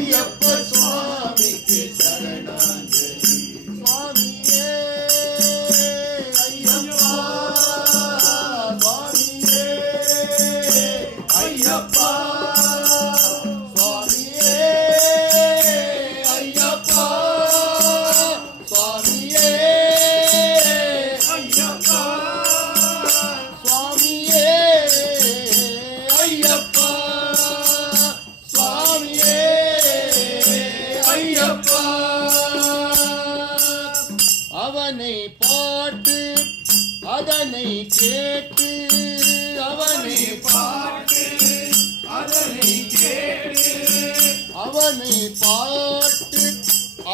ஐயப்ப சுவாமிக்கு சரணாஞ்சலி. சுவாமியே ஐயப்பா, சுவாமியே ஐயப்பா, சுவாமியே ஐயப்பா, சுவாமியே ஐயப்பா, சுவாமியே ஐயப்பா, சுவாமியே ஐயப்பா. அவனை பாட்டு அதனை கேட்டு, அவனை பாட்டு அதனை கேட்டு, அவனை பாட்டு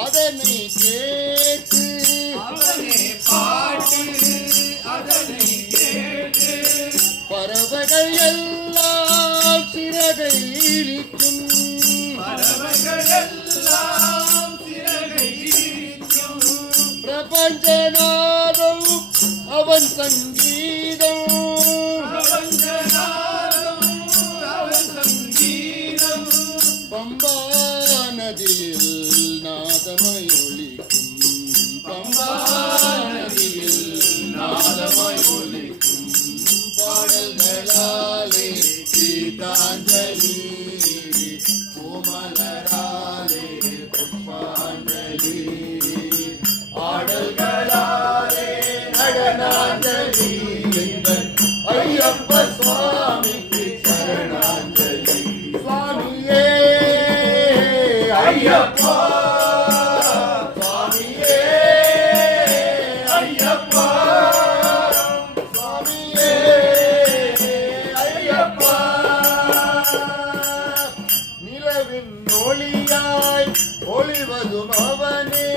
அதனை கேட்டு, அவனை பாட்டு அதனை கேட்டு, பறவைகள் எல்லாம் சிறகை விரிக்கும், பறவைகள் எல்லாம் சிறகை விரிக்கும், பிரபஞ்சநாதம் அவன் சங்கீதம், பிரபஞ்சநாதம் அவன் சங்கீதம், பம்பா நதியில் நாதமாய் ஒலிக்கும், பம்பா நதியில் நாதமாய் ஒலிக்கும், பாடல்களாலே கீதாஞ்சலி, பூமலராலே புஷ்பாஞ்சலி, ஆடல்களாலே நடனாஞ்சலி, எங்கள் ஐயப்ப சுவாமிக்கு சரணாஞ்சலி. சுவாமியே ஐயப்பா, சுவாமியே ஐயப்பா, சுவாமியே ஐயப்பா. நிலவின் ஒளியாய் ஒளிவதும் அவனே,